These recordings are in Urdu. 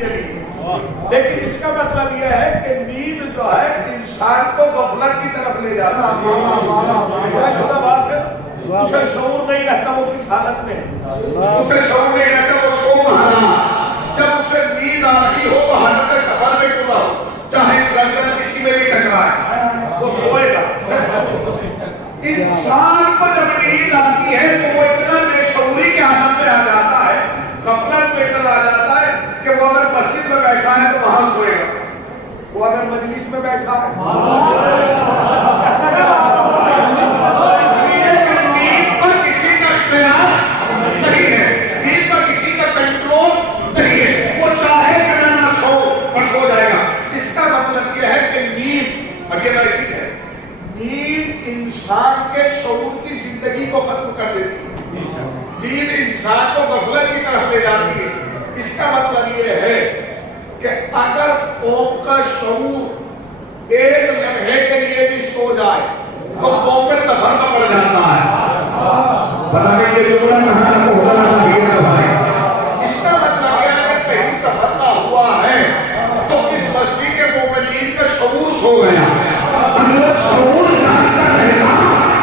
کے لیے. لیکن اس کا مطلب یہ ہے کہ نیند جو ہے انسان کو غفلت کی طرف لے جاتا ہے. شدہ بات ہے. اسے شعور نہیں رہتا وہ کس حالت میں, اسے شعور نہیں رہتا وہ سو رہا. جب اسے نیند آ رہی ہو تو حالت سفر میں کیوں نہ ہو, چاہے گردن کسی میں بھی ٹکرائے وہ سوئے گا. انسان کو جب نیند آتی ہے تو وہ اتنا بے شعوری کے حالت میں آ جاتا ہے, غفلت میں اتنا آ جاتا ہے کہ وہ اگر مسجد میں بیٹھا ہے تو وہاں سوئے گا, وہ اگر مجلس میں بیٹھا ہے. اس لیے کہ نیند پر کسی کا اختیار نہیں ہے, نیند پر کسی کا کنٹرول نہیں ہے. وہ چاہے کہ نہ سو پر سو جائے گا. اس کا مطلب یہ ہے کہ نیند, اب یہ میسج ہے, نیند انسان کے شعور کی زندگی کو ختم کر دیتی ہے. نیند انسان کو غفلت کی طرف لے جاتی ہے. اس کا مطلب یہ ہے کہ اگر قوم کا شعور ایک لمحے کے لیے بھی سو جائے تو قوم میں تفرقہ پڑ جاتا ہے. پتہ نہیں یہ جملہ کہاں تک پہنچنا چاہیے نا بھائی. اس کا مطلب یہ اگر کہیں تفرقہ ہوا ہے تو اس بستی کے مومنین کا شعور سو گیا. اگر شعور جانتا رہتا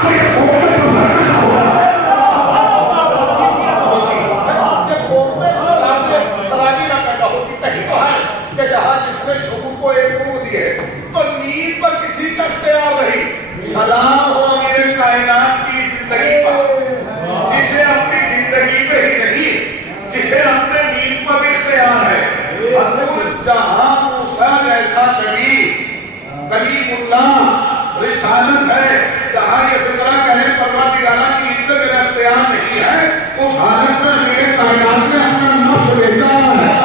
تو یہ قوم میں تفرقہ نہ ہوگا. جس نے شعور کو ایک روح دی ہے تو نیند پر کسی کا اختیار نہیں. سلام ہو امیر کائنات کی زندگی پر, جسے اپنی زندگی پہ ہی نہیں جسے اپنے نیند پر بھی اختیار ہے. حضور جہاں موسیٰ جیسا نبی کلیم اللہ رسالت ہے, جہاں یہ فکرہ کہے پروردگارہ کی نیند پہ میرا اختیار نہیں ہے, اس حالت میں میرے کائنات میں اپنا نفس بیچا ہے.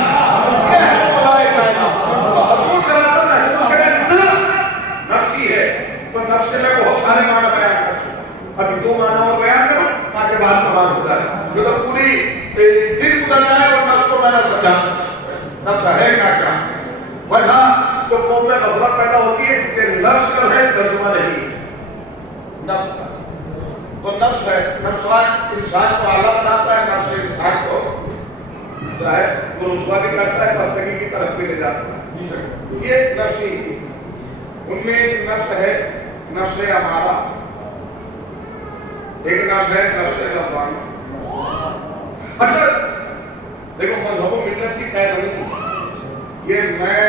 نفس کے میں بہت سارے معنی بیان کر چکا. ابھی دو معنی اور بیان کروں تاکہ بات تمام ہو جائے. جو تو پوری دن گزر جائے اور نفس کو میں نہ سمجھا سکتا. نفس ہے کیا وجہ تو قوم میں غفلت پیدا ہوتی ہے چونکہ لفظ جو ہے ترجمہ نہیں ہے نفس کا. تو نفس ہے, نفس انسان کو اعلیٰ بناتا ہے, نفس انسان کو جو ہے وہ رسوا بھی کرتا ہے, پستگی کی طرف بھی لے جاتا ہے. یہ نفسی ان میں ایک نفس ہے نفس امارہ, ایک نفس ہے نفس لوامہ. اچھا دیکھو مذہب و ملت کی قید نہیں, یہ میں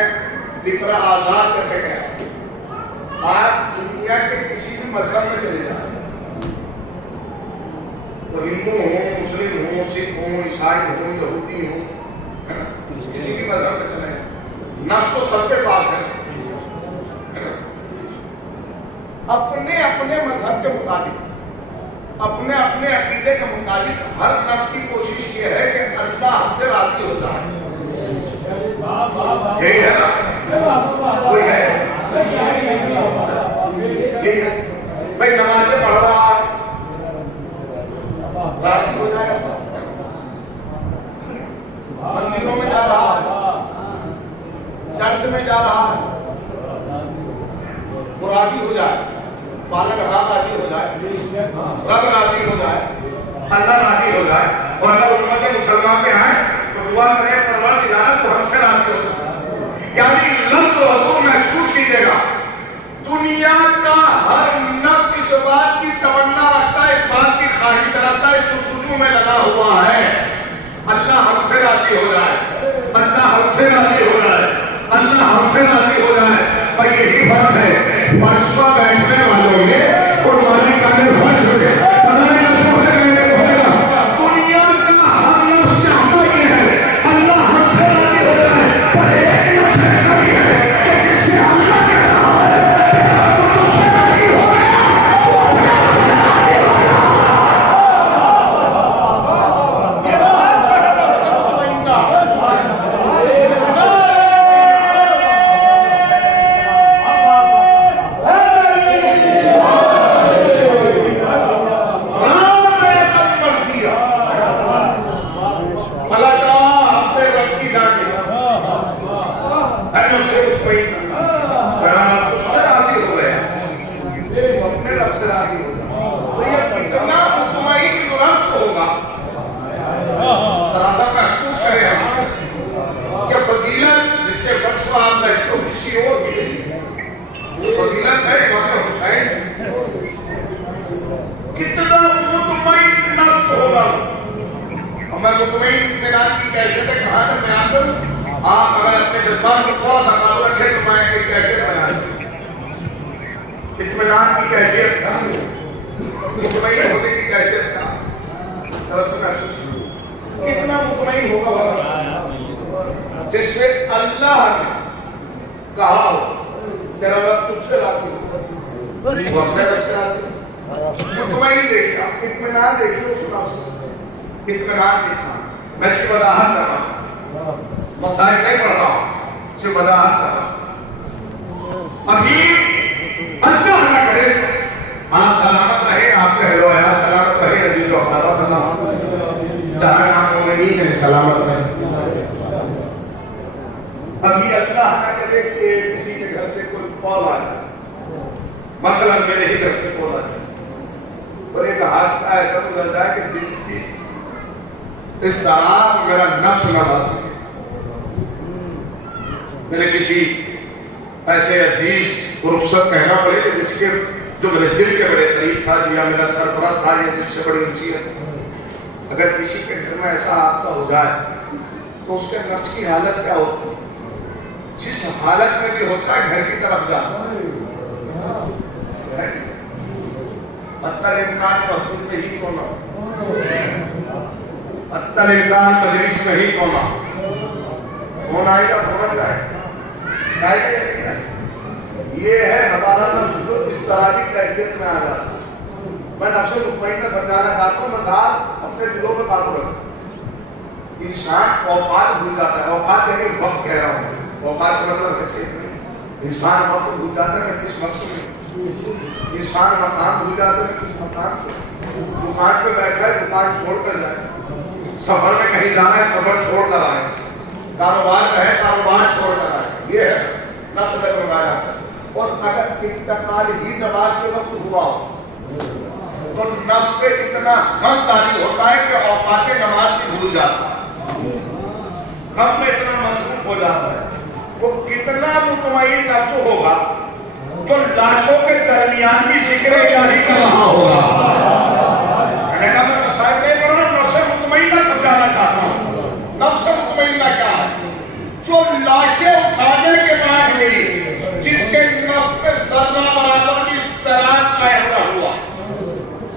فکرہ آزاد کر کے کہہ رہا ہوں. آپ دنیا کے کسی بھی مذہب میں چلے جائیں, وہ ہندو ہوں, مسلم ہوں, سکھ ہوں, عیسائی ہوں, یہودی ہوں, کسی بھی مذہب میں چلے جائیں, نفس تو سب کے پاس ہے. اپنے اپنے مذہب کے مطابق, اپنے اپنے عقیدے کے مطابق ہر نفس کی کوشش یہ ہے کہ اللہ ہم سے راضی ہو جائے. یہی ہے نا, کوئی ہے ایسا بھائی نمازیں پڑھ رہا راضی ہو جائے گا, مندروں میں جا رہا ہے, چرچ میں جا رہا ہے, وہ راضی ہو جائے, پالک راضی ہو جائے, رب راضی ہو جائے, اللہ راضی ہو جائے. اور اگر امت مسلمان میں آئے تو دعا کرے پروردگار تو ہم سے راضی ہو جائے. یعنی لفظ و حضور محسوس کیجیے گا, دنیا کا ہر نفس اس بات کی تمنا رکھتا ہے, اس بات کی خواہش رکھتا ہے, اس جستجو میں لگا ہوا ہے اللہ ہم سے راضی ہو جائے, اللہ ہم سے راضی ہو جائے, اللہ ہم سے راضی ہو جائے. پر یہی فرق ہے فرش پر بیٹھنے والوں میں اور مالکان فرش میں. دنیا کا ہر نفس چاہتا یہ ہے اللہ ہم سے راضی ہو جائے, پر ایک نفس ایسا بھی ہے کہ جس سے اللہ کہہ رہا ہے تم سے راضی ہو گیا, وہ اپنا ہم سے راضی ہو گیا. یہ بات ہے نفس مطمئنہ. Oh فضیلت ہے امام حسین کتنا مطمئن نفس ہوگا. میں مطمئن اطمینان کی کیفیت ہے کہاں تک بیان کروں. آپ اگر اپنے جذبات کو تھوڑا سا قابو رکھیں تو میں ایک کیفیت بیان کروں. اطمینان کی کیفیت مطمئن ہونے کی کیفیت کا طرف سے محسوس کتنا مطمئن ہوگا جس سے اللہ نے کہا ہو تیرا رب تجھ سے راضی ہو وہ اپنے رب سے راضی ہو. مطمئن دیکھیے آپ اطمینان دیکھیے اس نفس سے اطمینان کتنا. میں اس کی وضاحت کر رہا ہوں مسائل نہیں پڑھ رہا ہوں اس کی وضاحت کر رہا ہوں. ابھی اللہ نہ کرے آپ سلامت رہے آپ کے اہل و عیال سلامت رہے عزیز و احباب سلامت جہاں آپ مومنین ہیں سلامت رہے. ابھی اللہ نہ کرے کہ کسی کے گھر سے کوئی کال آ جائے مثلا میرے ہی گھر سے کال آ جائے اور ایک حادثہ ایسا گزر جائے کہ جس کی اس طرح میرا نفس نہ بات سکے. میرے کسی ایسے عزیز کو رخصت کہنا پڑے کہ جس کے جو میرے دل کے بڑے قریب تھا یا میرا سرپرست تھا یا جس سے بڑی اونچیت تھی. اگر کسی کے گھر میں ایسا حادثہ ہو جائے تو اس کے نفس کی حالت کیا ہوتی ہے. جس حالت میں بھی ہوتا ہے گھر کی طرف جانا حتی الامکان مسجد میں ہی کھونا حتی الامکان مجلس میں ہی کھونا ہونا ہی ہونا چاہے. یہ ہے ہمارا نفس جو اس طرح کی کیفیت میں آ جاتا ہے. میں نفس مطمئنہ سمجھانا چاہتا ہوں مثال اپنے دلوں میں قابو رکھیں. انسان اوقات بھول جاتا ہے. اوقات یعنی وقت کہہ رہا ہوں اوقات سے مطلب ہے انسان وقت بھول جاتا ہے کس وقت میں. انسان مکان بھول جاتا ہے کس مکان کو. دکان پہ بیٹھا ہے دکان چھوڑ کر جائے. سفر میں کہیں جانا ہے سفر چھوڑ کر آئے. کاروبار کا ہے کاروبار چھوڑ کر آئے. یہ ہے نفس میں بنایا. اور اگر انتقال ہی نماز کے وقت ہوا ہو تو نفس پہ اتنا غم طاری ہوتا ہے کہ اوقات نماز بھی بھول جاتا ہے. غم میں اتنا مصروف ہو جاتا ہے. وہ کتنا مطمئن نفس ہوگا جو لاشوں کے درمیان بھی ذکر الہی کر رہا ہوگا. میں نے کہا میں مسائل نہیں پڑھ رہا نفس مطمئنہ سمجھانا چاہتا ہوں. نفس مطمئنہ کیا ہے؟ جو لاشیں اٹھانے کے بعد بھی جس کے نفس پہ ذرہ برابر بھی اضطراب قائم نہ ہوا,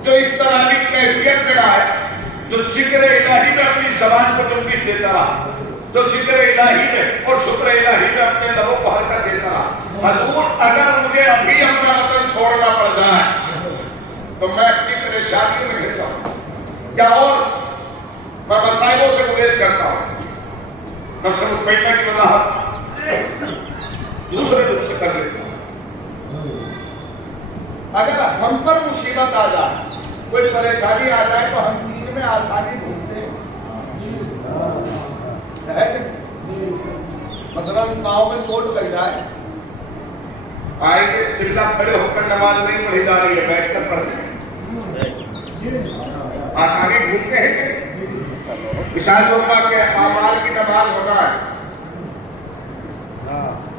جو اس طرح کی کیفیت میں رہا ہے, جو ذکر الہی میں اپنی زبان کو تنبیہ دیتا رہا, جو ذکر الہی میں اور شکر الہی میں اپنے لبوں کو حرکت دیتا رہا. حضور اگر مجھے ابھی اپنا وطن چھوڑنا پڑ جائے تو میں اپنی پریشانیوں میں گھرتا ہوں یا اور میں مسائلوں سے گریز کرتا ہوں. نفس مطمئنہ کی وضاحت دوسرے سے کر لیتا ہوں. اگر ہم پر مصیبت آ جائے کوئی پریشانی آ جائے تو ہم دین میں آسانی ڈھونڈتے ہیں. مثلا گاؤں میں چوٹ لگ جائے آئے کہ قبلہ کھڑے ہو کر نماز نہیں پڑھی جا رہی ہے بیٹھ کر پڑھتے ہیں. آسانی ڈھونڈتے ہیں کہ مثال لوگوں کے اعمال کی نماز ہونا ہے.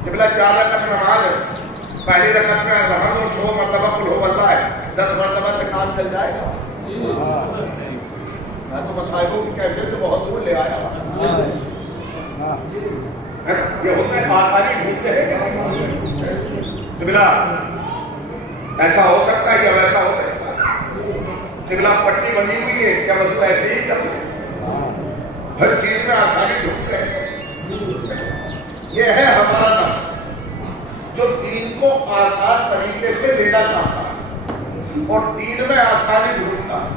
قبلہ 4 رکعت نماز ہے. پہلی رکعت میں رحم و 6 مرتبہ قل ہو بتا ہے 10 مرتبہ سے کام چل جائے گا. میں تو مصائبوں کی کیفیت سے بہت دور لے آیا. یہ ہوتا ہے آسانی ڈھونڈتے ہیں کہ قبلہ ایسا ہو سکتا ہے یا ویسا ہو سکتا ہے. قبلہ پٹی بنی ہوئی ہے کیا وضو ایسے ہی کرتے ہیں. ہر چیز میں آسانی ڈھونڈتے ہیں. یہ ہے ہمارا نفس جو دین کو آسان طریقے سے لینا چاہتا ہے اور دین میں آسانی ڈھونڈتا ہے.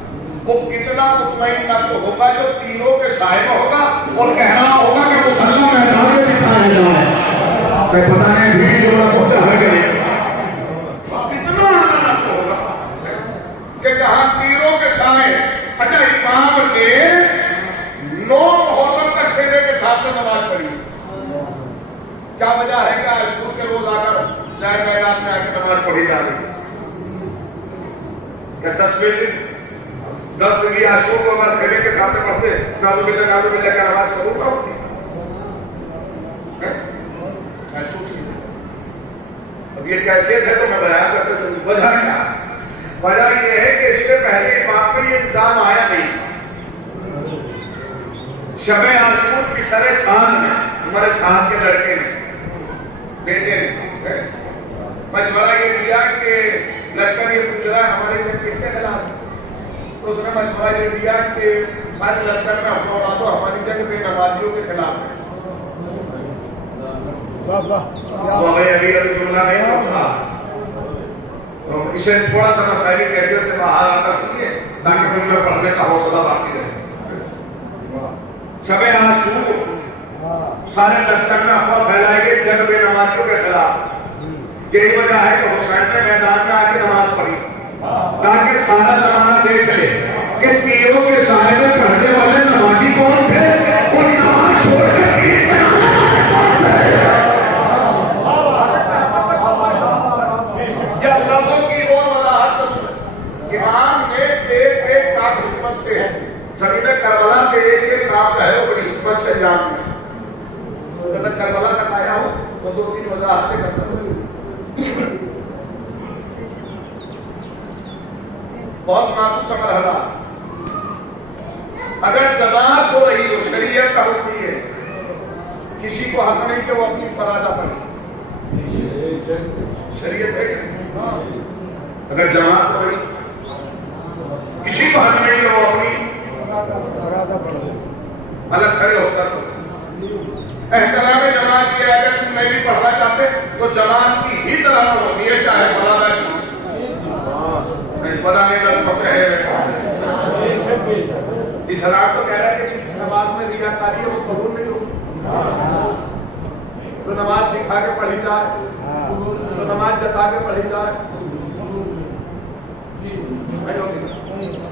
وہ کتنا مطمئن نفس ہوگا جو تینوں کے سائے میں ہوگا اور کہہ رہا ہوگا کہ مسلح میدان میں بٹھایا جائے. میں پتہ نہیں بھی جو نہ پہنچا ہے کہ نہیں. کتنا نفس ہوگا کہ جہاں تینوں کے سائے. اچھا امام نے 9 محرم تک خیمے کے سامنے نماز پڑھی. کیا وجہ ہے کہ عاشور کے روز آ کر چاہے میدان میں آ کے نماز پڑھی جا رہی ہے. کیا 10 بجے عاشور کو نماز خیمے کے سامنے پڑھتے نازو بلّہ کیا نماز کروں گا محسوس کیجیے. اب یہ کیفیت ہے تو میں بیان کرتے تو وجہ کیا ہے؟ وجہ یہ ہے کہ اس سے پہلے امام پہ یہ الزام آیا نہیں تھا. شب عاشور کی سر سال میں ہمارے ساتھ کے لڑکے نے بیٹے نے مشورہ یہ دیا کہ لشکر یہ پوچھ رہا ہے ہمارے جنگ کس کے خلاف ہے. تو اس نے مشورہ یہ دیا کہ سارے لشکر میں اپنا اڑا دو ہماری جنگ بے نمازیوں کے خلاف ہے. تو ابھی جملہ نہیں پہنچا تو اسے تھوڑا سا مسائلی کیفیت سے باہر آنا چاہیے تاکہ تم میں پڑھنے کا حوصلہ باقی رہے. شب عاشور سارے لشکر میں افواہ پھیلائے گے جنگ بے نمازیوں کے خلاف. یہی وجہ ہے کہ حسین نے میدان میں آ کے نماز پڑھی تاکہ سارا زمانہ دیکھ لے کہ پیروں کے سائے میں پڑھنے والے نمازی کون تھے اور نماز چھوڑ کر پیر چلانے والے کون تھے. یہ لفظوں کی اور وضاحت امام نے ایک کام حکمت سے زمین کربلا کے ایک کام کا ہے وہ بڑی حکمت سے انجام دیا. جب میں کربلا تک آیا ہوں تو 2-3 وضاحتیں کرتا ہوں. بہت نازک سا مرحلہ. اگر جماعت ہو رہی ہو شریعت کا حکم ہے کسی کو حق نہیں کہ وہ اپنی فرادہ پڑھے. شریعت ہے کہ اگر جماعت ہو رہی کسی کو حق نہیں کہ وہ اپنی فرادہ پڑھے الگ کھڑے ہو کر احترام جماعت یہ ہے اگر تم نہیں بھی پڑھنا چاہتے تو جماعت کی ہی طرح ہوتی ہے چاہے فرادہ کی پتا نہیں لفظ ہے. اسلام تو کہہ رہا ہے کہ جس نماز میں ریاکاری ہے وہ قبول نہیں ہوگی. تو نماز دکھا کے پڑھی جائے تو نماز جتا کے پڑھی جائے.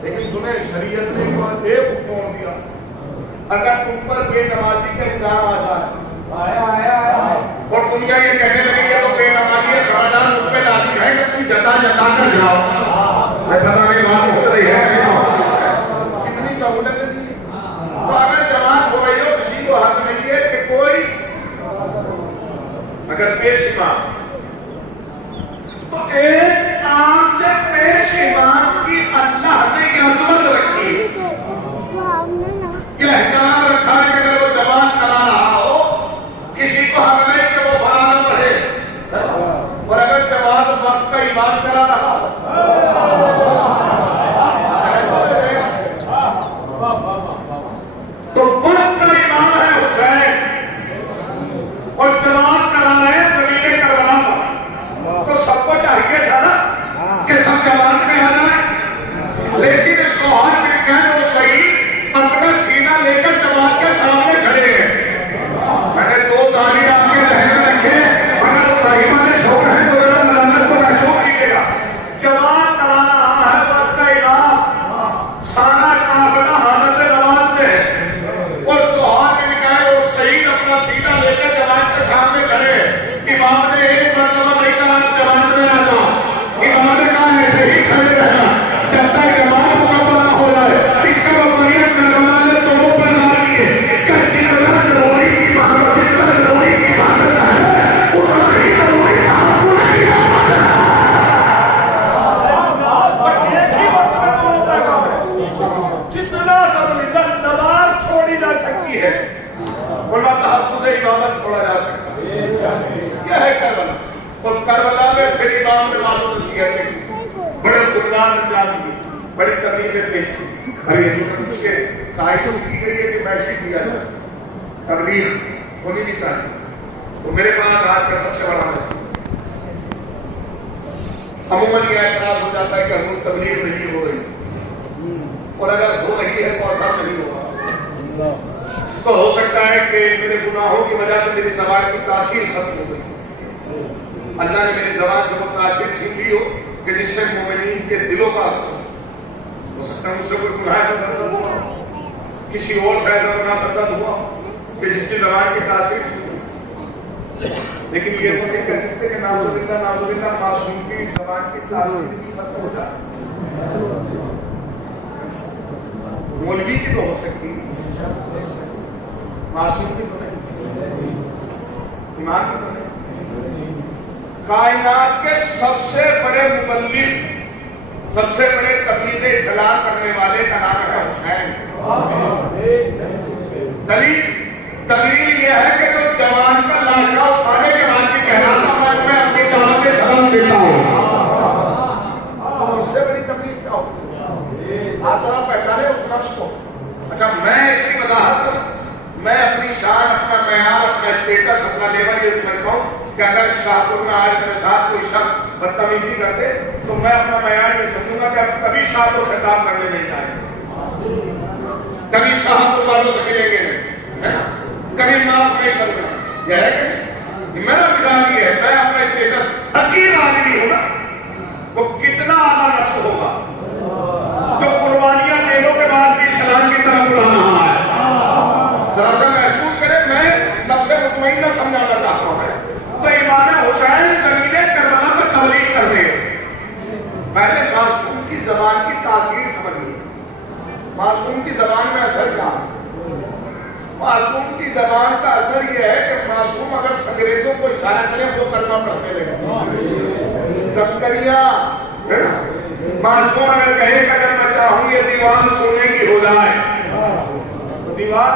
لیکن سنیں شریعت نے ایک حکم دیا اگر تم پر بے نمازی کا الزام آ جائے اور تم یہ کہنے لگے تو بے نمازی خبردار مجھ پہ لازم ہے کہ تم جتا جتا کر جاؤ. میں پتا نہیں بات ہو رہی ہے کتنی سہولت دی. تو اگر جماعت ہو رہی ہو کسی کو حق نہیں ہے کہ کوئی اگر پیش امام تو ایک عام سے پیش امام کی اللہ نے یہ عظمت رکھی یہ احترام رکھا ہے کہ اگر وہ جماعت کرا رہا ہو کسی کو حق نہیں کہ وہ فرادہ پڑھے اور اگر جماعت وقت کا امام کرا رہا ہو تو وقت کا امام ہے حسین اور جماعت کرا رہے ہیں زمین کربلا پر تو سب کو چاہیے تھا نا کہ سب جماعت میں آ جائیں. لیکن سوہر بن کہن وہ صحیح اپنا سینہ لے کر جماعت کے سامنے کھڑے ہیں. میں نے 2 ظاہری آپ کے ذہن میں رکھے اگر صاحبہ نے شوق ہے تو میرا ملازمت کو محسوس کیجیے گا. جماعت کرا رہا ہے وقت کا امام سارا قافلہ حالت نماز میں ہے اور سوہر بن کہن وہ صحیح اپنا سینہ لے کر جماعت کے سامنے کھڑے ہیں. امام نے ایک مرتبہ نہیں کہا جماعت میں آ جاؤ. امام نے کہا ایسے ہی کھڑے رہنا جب تک جماعت مکمل نہ ہو جائے. اس کا مریم کربلا نے دونوں پیغام دیے کہ جتنا ضروری عبادت جتنا ضروری عبادت ہے اتنا ہی ضروری کام پورا عبادت ہے. جتنا ضروری نماز چھوڑی جا سکتی ہے ورنہ تحفظ امامت چھوڑا جا سکتا ہے. یہ ہے کربلا. اور کربلا میں پھر امام نے معلوم نصیحت کی بڑے خوددار انجام دیے بڑی تبلیغیں پیش کی. اور یہ جو اس کے خواہش کی گئی ہے کہ ویسے کیا جائے تبلیغ ہونی بھی چاہیے. تو میرے پاس آج کا سب سے بڑا مسئلہ عموماً یہ اعتراض ہو جاتا ہے کہ حضور تبلیغ نہیں ہو رہی اور اگر ہو رہی ہے تو ایسا نہیں ہوگا. تو ہو سکتا ہے کہ میرے گناہوں کی وجہ سے میری زبان کی تاثیر ختم ہو گئی. اللہ نے میری زبان سے وہ تاثیر چھین لی ہو کہ جس سے مومنین کے دلوں کا اثر ہو سکتا ہے مجھ سے کوئی گناہ ایسا سرزد ہوا کسی اور سے ایسا گناہ سرزد ہوا کہ جس کی زبان کی تاثیر چھین لی. لیکن یہ تو نہیں کہہ سکتے کہ نعوذ معصوم کی زبان کی تاثیر بھی ختم ہو جائے. مولوی کی تو ہو سکتی معصوم کی تو نہیں. ایمان کی تو نہیں. کائنات کے سب سے بڑے مبلغ، سب سے بڑے تبلیغ اسلام کرنے والے کا نام ہے حسین۔ دلیل یہ ہے کہ جو جوان کا لاشا اٹھانے کے بعد بھی کہہ رہا تھا میں اپنی دعوت سلام دیتا ہوں، اس سے بڑی تبلیغ کیا ہوگی؟ آپ ذرا پہچانے اس نفس کو۔ اچھا میں اس کی وضاحت کروں، میں اپنی شان، اپنا معیار، اپنا اسٹیٹس، اپنا لیول یہ سمجھتا ہوں کہ اگر شاہپور میں آج میرے ساتھ کوئی شخص بدتمیزی کرتے تو میں اپنا معیار یہ سمجھوں گا کہ اب کبھی شاہپور خطاب کرنے نہیں جائیں گے، کبھی شاہپور والوں سے ملیں گے نہیں، ہے نا، کبھی معاف نہیں کروں گا، یہ ہے کہ نہیں؟ میرا مثال یہ ہے، میں اپنا اسٹیٹس حقیر آدمی ہوں نا، وہ کتنا اعلیٰ نفس ہوگا جو قربانیاں دینے کے بعد بھی اسلام کی طرف بلا رہا ہے۔ ذرا سا محسوس کریں، میں نفس مطمئنہ سمجھانا چاہتا ہوں۔ تو امام حسین زمین کربلا میں تبلیغ کر رہے ہیں، پہلے معصوم کی زبان کی تاثیر سمجھیے، معصوم کی زبان میں اثر کیا ہے؟ معصوم کی زبان کا اثر یہ ہے کہ معصوم اگر انگریزوں کو اشارہ کرے وہ کلمہ پڑھنے لگے، تذکریہ۔ معصوم اگر کہے کہ اگر میں چاہوں یہ دیوار سونے کی ہو جائے، دیوار،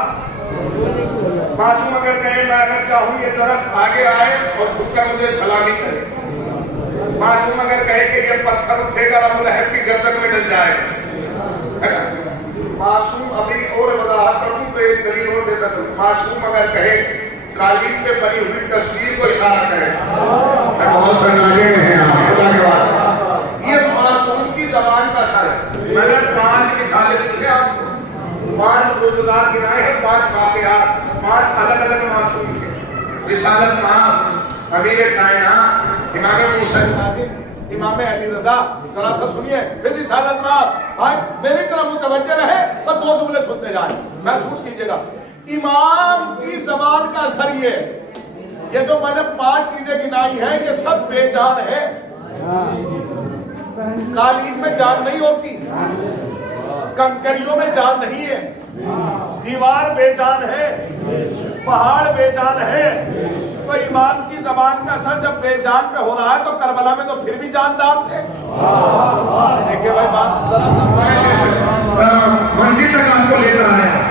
معصوم اگر کہے میں اگر چاہوں یہ درخت آگے آئے اور چھپ کر مجھے سلامی کرے، معصوم اگر کہے کہ یہ پتھر اٹھے گا ابو لہب کی گردن میں ڈل جائے، معصوم ابھی اور وضاحت کروں تو ایک دلیل اور دیتا چلوں، معصوم اگر کہے قالین پہ بنی ہوئی تصویر کو اشارہ کرے، بہت سے ناگے میں ہیں آپ خدا کے بعد، یہ معصوم کی زبان کا اثر ہے۔ میں نے 5 مثالیں لکھی ہیں آپ کو، 5 موجودات گنائے ہیں، 5 واقعات، 5 الگ الگ معصوم کے، رسالت مآب، امیر کائنات، امام موسیٰ کاظم، امام علی رضا۔ ذرا سا سنیے پھر رسالت مآب، بھائی میری طرف متوجہ رہے اور 2 جملے سنتے جائیں، محسوس کیجئے گا۔ امام کی زبان کا اثر یہ جو میں نے 5 چیزیں گنائی ہیں یہ سب بے جان ہے، قالین میں جان نہیں ہوتی، کنکریوں میں جان نہیں ہے، دیوار بے جان ہے، پہاڑ بے جان ہے، تو امام کی زبان کا اثر جب بے جان پہ ہو رہا ہے تو کربلا میں تو پھر بھی جاندار تھے۔ دیکھیں بھائی بات ذرا سا منزل تک آپ کو لے کر آیا،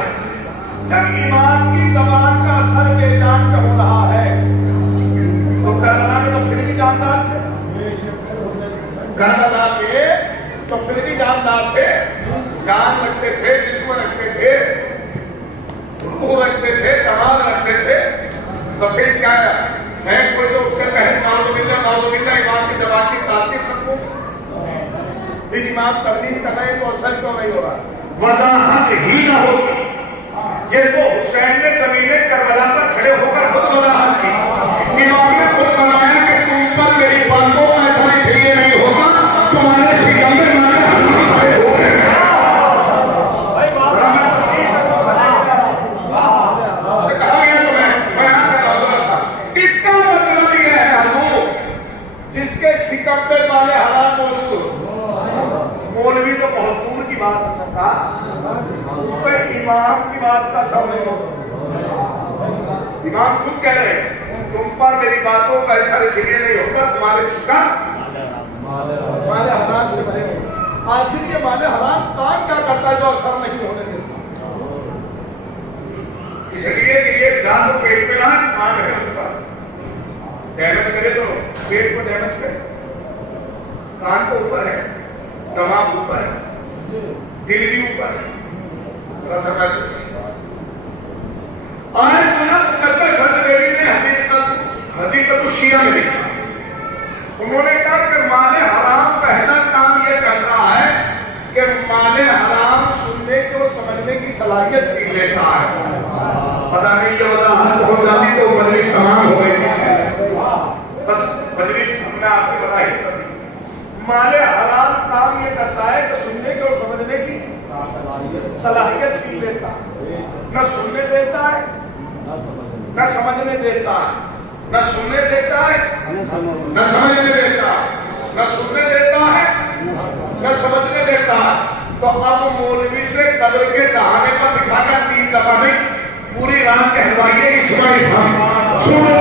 جب امام کی زبان کا اثر بے جان پہ ہو رہا ہے تو کربلا میں تو پھر بھی جاندار تھے، کربلا میں تو پھر بھی جاندار تھے، جان رکھتے تھے، جسم رکھتے تھے، روح رکھتے تھے، دماغ رکھتے تھے، تو پھر کیا ہے کوئی تو اٹھ کر کہے نعوذ باللہ امام کی زبان کی تاثیر ختم ہو، پھر امام تبلیغ کر رہے ہیں تو اثر کیوں نہیں ہو رہا؟ وضاحت ہی نہ ہوتی، یہ تو حسین نے زمین کربلا پر کھڑے ہو کر خود وضاحت کی، امام نے خود بنایا کہ تم پر میری باتوں کا اثر اس لیے نہیں ہوگا تمہارے سیدھم میں مانے حرام کھڑے ہو گئے۔ جس کے سکم پہ مال حرام موجود ہو، مولوی تو بہت دور کی بات ہے سرکار، اس پہ امام کی بات کا سامنے ہو، امام خود کہہ رہے ہیں تم پر میری باتوں کا اثر اس لیے نہیں ہوگا تمہارے سکم مال حرام سے بھرے ہو۔ آخر یہ مال حرام کام کیا کرتا ہے جو اثر نہیں ہونے دیتا؟ اس لیے کہ یہ جان پیٹ میں نہ کام ہے ان کا، ڈیمیج کرے تو پیٹ کو ڈیمیج کرے، کان تو اوپر ہے، دماغ اوپر ہے، دل بھی اوپر ہے، تھوڑا سا محسوس آج مقدس حضرت نے حدیقت الشیعہ میں لکھا، انہوں نے کہا کہ مال حرام پہلا کام یہ کرتا ہے کہ مال حرام سننے کی اور سمجھنے کی صلاحیت چھین لیتا ہے۔ پتہ نہیں یہ وضاحت ہو جاتی تو مجلس تمام ہو گئی، بس مجلس ہم نے آپ کی بتائی۔ مال حرام کام یہ کرتا ہے کہ سننے کی اور سمجھنے کی صلاحیت چھین لیتا ہے، نہ سننے دیتا ہے نہ سمجھنے دیتا ہے، نہ سننے دیتا ہے نہ سمجھنے دیتا ہے، نہ سننے دیتا ہے نہ سمجھنے دیتا ہے۔ تو اب مولوی سے قبر کے دہانے پر بٹھا کر 3 دفعہ نہیں، پوری رات کہلوائیے اسماعیل سن